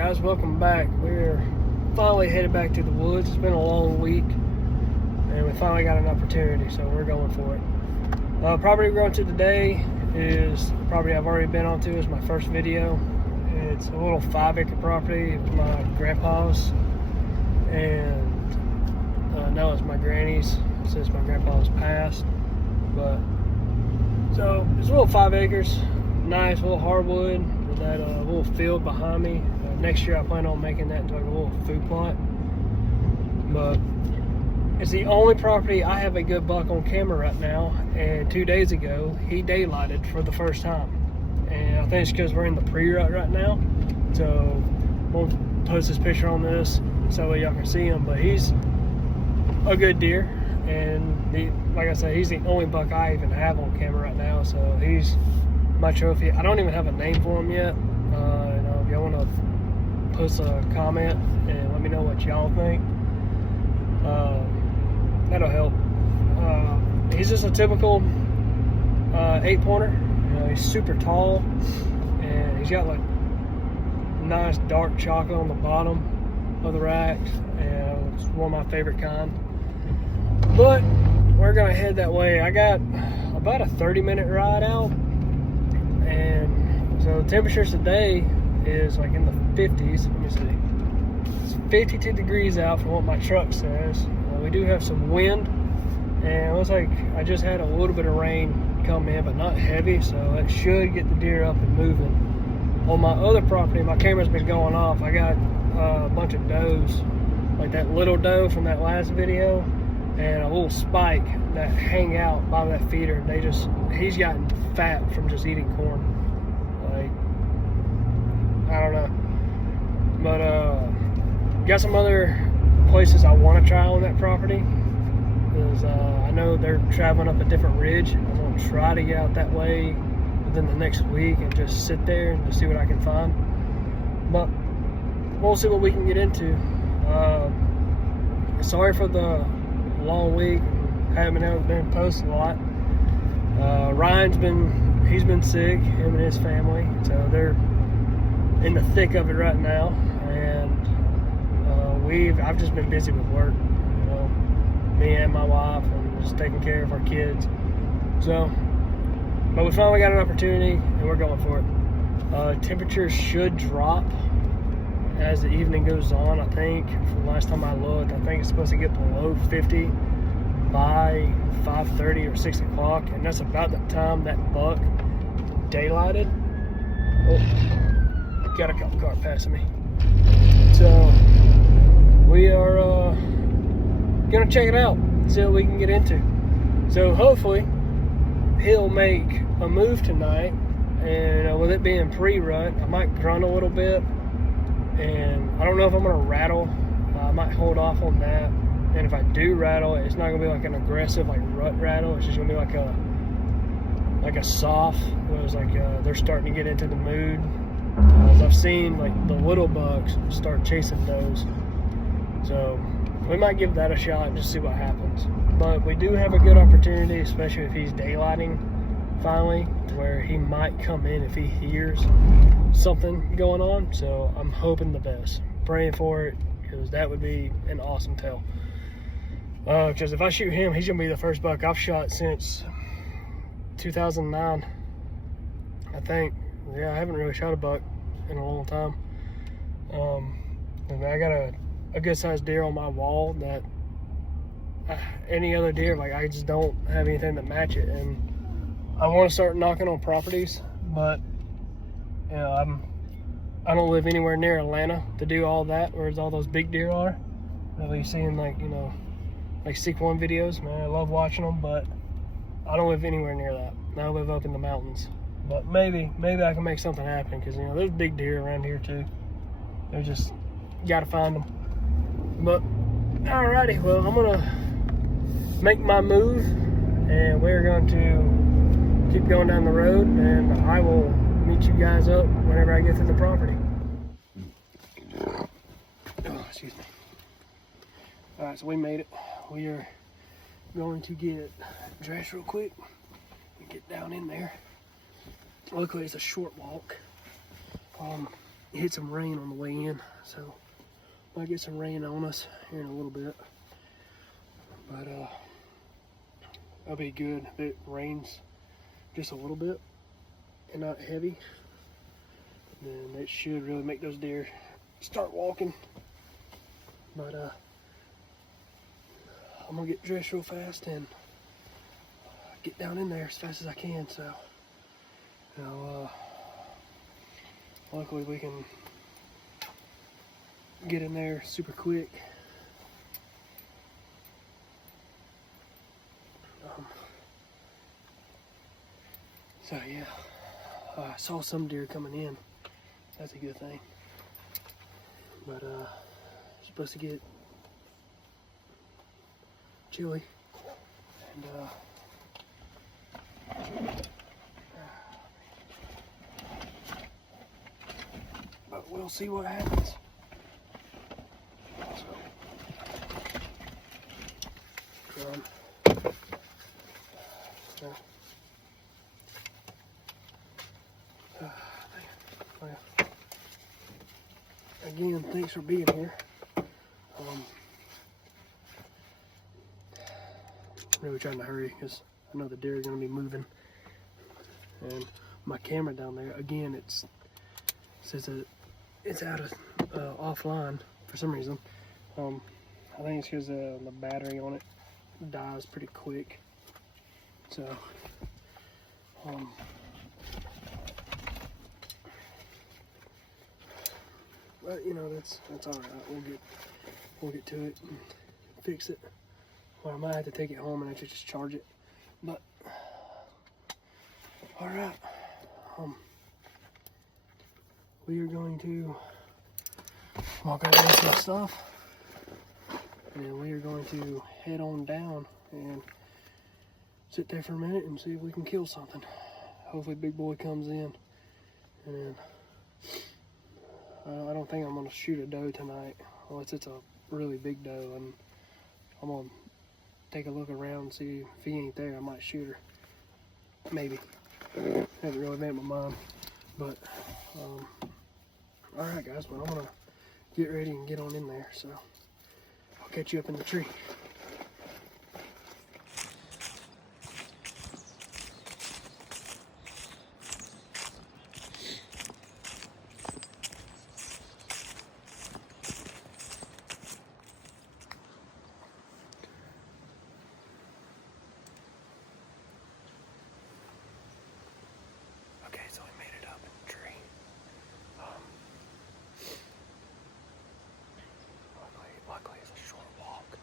guys, welcome back. We're finally headed back to the woods. It's been a long week and we finally got an opportunity, so we're going for it. Property we're going to today is a property I've already been onto. It's my first video. It's a little 5-acre property. It's my grandpa's, and now it's my granny's since my grandpa's passed. But so it's a little 5 acres, nice little hardwood with that little field behind me. Next year I plan on making that into like a little food plot. But it's the only property I have a good buck on camera right now, and 2 days ago he daylighted for the first time. And I think it's because we're in the pre-rut right now, so we'll post this picture on this so that y'all can see him. But he's a good deer, and like I said, he's the only buck I even have on camera right now, so he's my trophy. I don't even have a name for him yet. If y'all want to post a comment and let me know what y'all think, that'll help. He's just a typical 8-pointer. He's super tall, and he's got like nice dark chocolate on the bottom of the racks, and it's one of my favorite kind. But we're gonna head that way. I got about a 30-minute ride out, and so the temperatures today is like in the 50s. Let me see. It's 52 degrees out from what my truck says. We do have some wind, and it looks like I just had a little bit of rain come in, but not heavy, so that should get the deer up and moving. On my other property, my camera's been going off. I got a bunch of does, like that little doe from that last video, and a little spike that hang out by that feeder. He's gotten fat from just eating corn. Like, I don't know. But got some other places I want to try on that property, because I know they're traveling up a different ridge. I'm going to try to get out that way within the next week and just sit there and just see what I can find. But we'll see what we can get into. Sorry for the long week. Haven't been able to post a lot. Ryan's been sick, him and his family, so they're in the thick of it right now. And I've just been busy with work, me and my wife, and just taking care of our kids. So, but we finally got an opportunity, and we're going for it. Temperatures should drop as the evening goes on. I think from last time I looked, I think it's supposed to get below 50 by 5:30 or 6 o'clock, and that's about the time that buck daylighted. Oh, got a cop car passing me. So we are gonna check it out, see what we can get into. So hopefully he'll make a move tonight, and with it being pre-rut, I might grunt a little bit, and I don't know if I'm gonna rattle. I might hold off on that, and if I do rattle, it's not gonna be like an aggressive like rut rattle. It's just gonna be like a soft, where it's like they're starting to get into the mood. I've seen like the little bucks start chasing those, so we might give that a shot and just see what happens. But we do have a good opportunity, especially if he's daylighting finally, where he might come in if he hears something going on. So I'm hoping the best, praying for it, because that would be an awesome tell. Because if I shoot him, he's gonna be the first buck I've shot since 2009, I think. Yeah, I haven't really shot a buck in a long time. And I got a good sized deer on my wall that any other deer, like, I just don't have anything to match it. And I want to start knocking on properties, but I don't live anywhere near Atlanta to do all that, where all those big deer are. You're seeing like Seek One videos, man, I love watching them, but I don't live anywhere near that. I live up in the mountains. But maybe I can make something happen, because there's big deer around here too. They just gotta find them. But alrighty, well, I'm gonna make my move, and we're going to keep going down the road, and I will meet you guys up whenever I get to the property. Oh, excuse me. Alright, so we made it. We are going to get dressed real quick and get down in there. Luckily it's a short walk. hit some rain on the way in, so might get some rain on us here in a little bit. But that'll be good if it rains just a little bit and not heavy. Then it should really make those deer start walking. But I'm gonna get dressed real fast and get down in there as fast as I can. So, you know, luckily we can get in there super quick. So yeah, I saw some deer coming in. That's a good thing. But supposed to get chilly, and but we'll see what happens. So, well, again, thanks for being here. Really trying to hurry because I know the deer are going to be moving. And my camera down there, again, it says that it's out of offline for some reason. I think it's because the battery on it dies pretty quick. So, but you know, that's all right. We'll get to it and fix it. Well, I might have to take it home and I just charge it. But all right, we are going to walk out into some stuff, and then we are going to head on down and sit there for a minute and see if we can kill something. Hopefully Big Boy comes in, and then I don't think I'm gonna shoot a doe tonight unless it's a really big doe, and I'm gonna take a look around and see if he ain't there. I might shoot her, maybe. Haven't really made my mind, but all right guys, well, I'm gonna get ready and get on in there, so I'll catch you up in the tree. Okay, so we made it up in the tree. Luckily it's a short walk,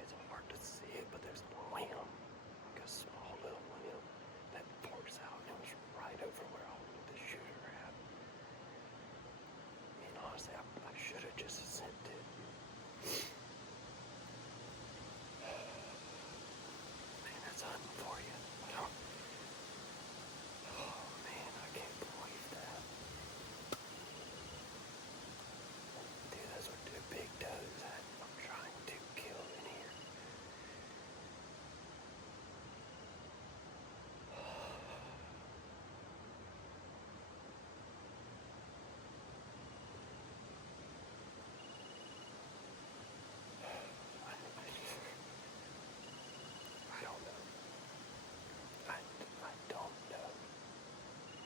it's hard to see it, but there's a limb, like a small little limb that forks out, and it was right over where I wanted the shooter at. And honestly, I should have just sent it. Man, that's hunting for you. Oh man, I can't believe that. Dude, those are 2 big does that I'm trying to kill in here. I don't know. I don't know.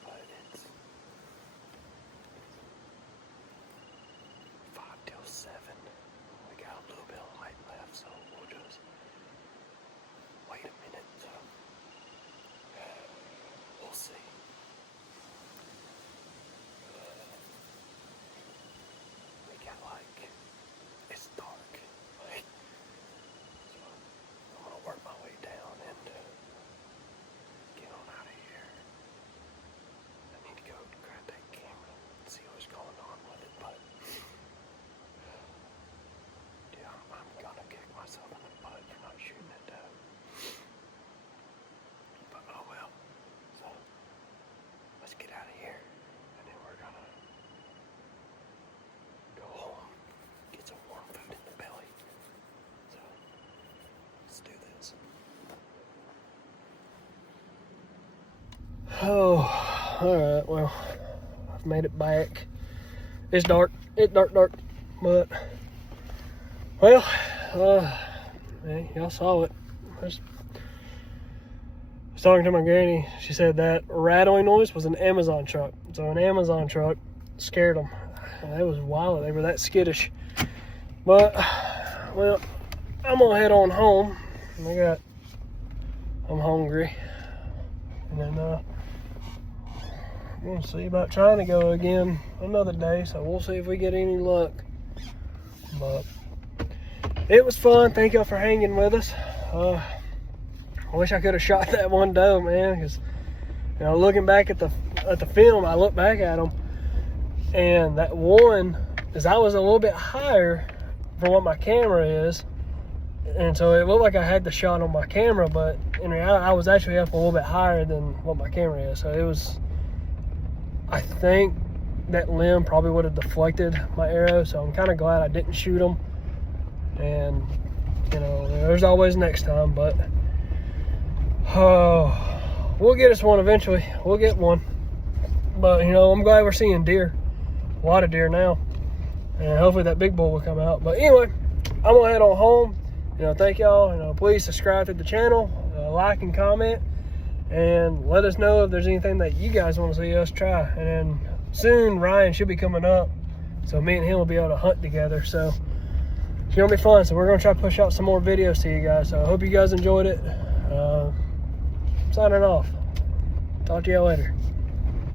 But it's 5 till 7. We got a little bit of light left, so we'll just wait a minute. So we'll see. We got it's dark. So I'm gonna work my way down and get on out of here. I need to go grab that camera and see what's going on with it, but dude, I'm gonna kick myself in the butt for not shooting it down. But oh well. So let's get out of here, and then we're gonna go home, get some warm food in the belly. So let's do this. Oh, alright, well, I've made it back. It's dark. It's dark, but, well, hey, y'all saw it. I was talking to my granny. She said that rattling noise was an Amazon truck. So an Amazon truck scared them. It was wild. They were that skittish. But, well, I'm gonna head on home. I'm hungry. And then, we'll see about trying to go again another day, so we'll see if we get any luck. But it was fun. Thank y'all for hanging with us. I wish I could have shot that one doe, man, because looking back at the film, I look back at them, and that one is I was a little bit higher for what my camera is, and so it looked like I had the shot on my camera, but in reality, I was actually up a little bit higher than what my camera is. So it was. I think that limb probably would have deflected my arrow, so I'm kind of glad I didn't shoot them. And, there's always next time, but we'll get us one eventually. We'll get one. But, I'm glad we're seeing deer. A lot of deer now. And hopefully that big bull will come out. But anyway, I'm going to head on home. Thank y'all. Please subscribe to the channel, like and comment. And let us know if there's anything that you guys want to see us try. And then soon Ryan should be coming up, so me and him will be able to hunt together. So it's gonna be fun. So we're gonna try to push out some more videos to you guys. So I hope you guys enjoyed it. Signing off. Talk to y'all later.